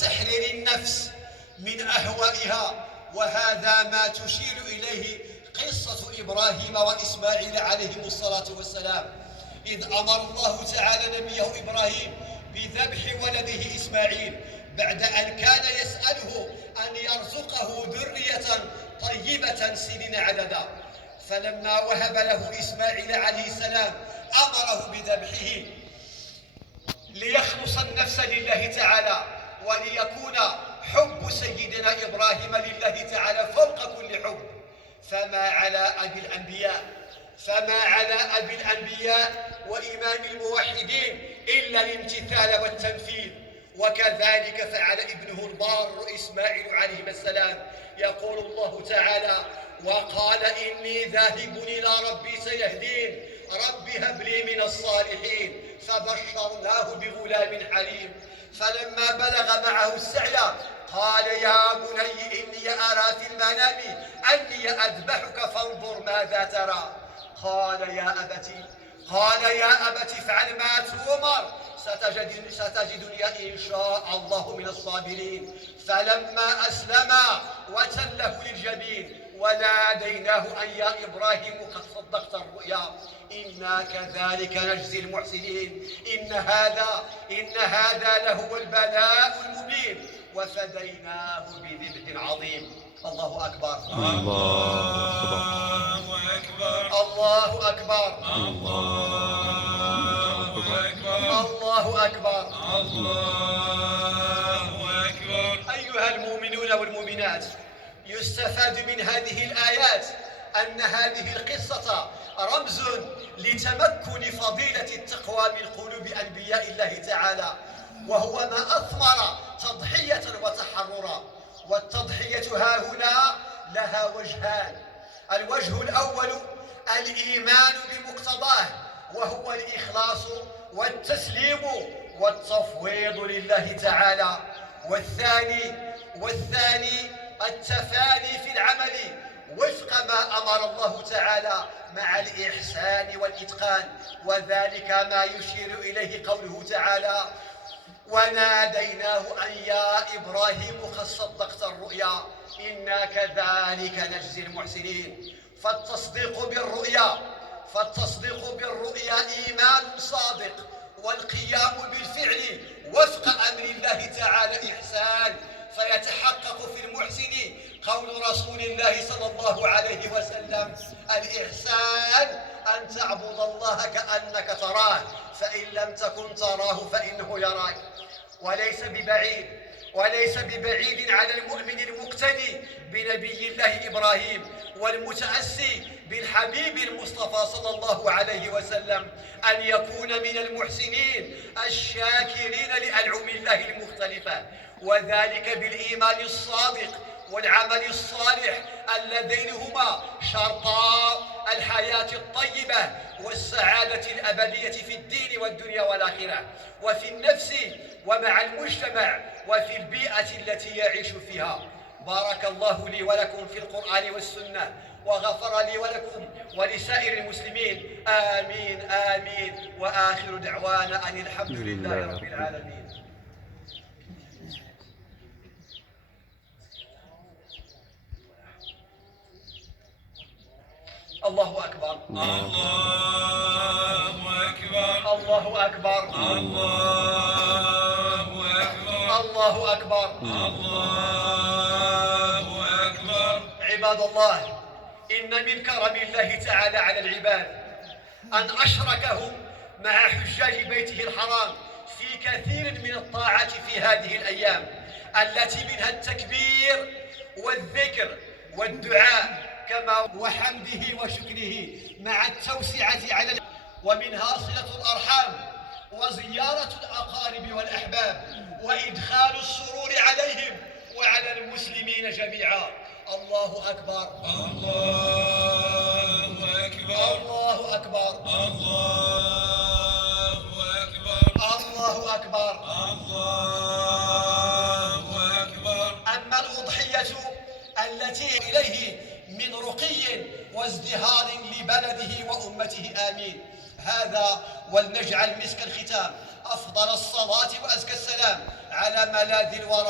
تحرير النفس من أهوائها، وهذا ما تشير إليه قصة إبراهيم وإسماعيل عليهم الصلاة والسلام، إذ أمر الله تعالى نبيه إبراهيم بذبح ولده إسماعيل بعد أن كان يسأله أن يرزقه ذرية طيبة سنين عددا. فلما وهب له إسماعيل عليه السلام أمره بذبحه ليخلص النفس لله تعالى، وليكون حب سيدنا إبراهيم لله تعالى فوق كل حب. فما على أبي الأنبياء وإمام الموحدين إلا الامتثال والتنفيذ، وكذلك فعل ابنه البار إسماعيل عليه السلام. يقول الله تعالى: وقال إني ذاهب إلى ربي سيهدين، رب هب لي من الصالحين. فبشرناه بغلام حليم. فلما بلغ معه السعي قال: يا بني إني أرى في المنام أني أذبحك فانظر ماذا ترى. قال يا أبت افعل ما تؤمر، ستجدني إن شاء الله من الصابرين. فلما أسلما وتله للجبين وناديناه أن يا إبراهيم قد صدقت الرؤيا إنا كذلك نجزي المحسنين. إن هذا لهو البلاء المبين وفديناه بذبح عظيم. الله أكبر. الله أكبر. الله أكبر. الله أكبر. الله أكبر. الله أكبر. أيها المؤمنون والمؤمنات، يستفاد من هذه الآيات أن هذه القصة رمز لتمكن فضيلة التقوى من قلوب أنبياء الله تعالى، وهو ما أثمر تضحية وتحررا. والتضحية ها هنا لها وجهان: الوجه الأول الإيمان بمقتضاه، وهو الإخلاص والتسليم والتفويض لله تعالى. والثاني التفاني في العمل وفق ما أمر الله تعالى مع الإحسان والإتقان، وذلك ما يشير إليه قوله تعالى: وناديناه أن يا إبراهيم قد صدقت الرؤيا إنا كذلك نجزي المحسنين. فالتصديق بالرؤيا إيمان صادق، والقيام بالفعل وفق أمر الله تعالى إحسان، فيتحقق في المحسن قول رسول الله صلى الله عليه وسلم: الإحسان أن تعبد الله كأنك تراه، فإن لم تكن تراه فإنه يراك. وليس ببعيد على المؤمن المقتدي بنبي الله إبراهيم والمتأسي بالحبيب المصطفى صلى الله عليه وسلم أن يكون من المحسنين الشاكرين لأنعم الله المختلفة، وذلك بالإيمان الصادق والعمل الصالح اللذين هما شرطا الحياة الطيبة والسعادة الأبدية في الدين والدنيا والآخرة، وفي النفس ومع المجتمع وفي البيئة التي يعيش فيها. بارك الله لي ولكم في القرآن والسنة، وغفر لي ولكم ولسائر المسلمين. آمين آمين. وآخر دعوانا أن الحمد لله رب العالمين. الله أكبر. الله أكبر. الله أكبر. الله أكبر. الله أكبر. الله أكبر. عباد الله، إن من كرم الله تعالى على العباد أن أشركه مع حجاج بيته الحرام في كثير من الطاعات في هذه الأيام، التي منها التكبير والذكر والدعاء كما وحمده وشكره، مع التوسعة على ومنها صلة الأرحام وزيارة الأقارب والأحباب وإدخال السرور عليهم وعلى المسلمين جميعا. الله أكبر. الله أكبر. الله أكبر. الله أكبر. الله أكبر. الله أكبر. أما الأضحية التي إليه من رقي وازدهار لبلده وأمته. آمين. هذا ولنجعل مسك الختام أفضل الصلاة وأزكى السلام على ملاذ الورى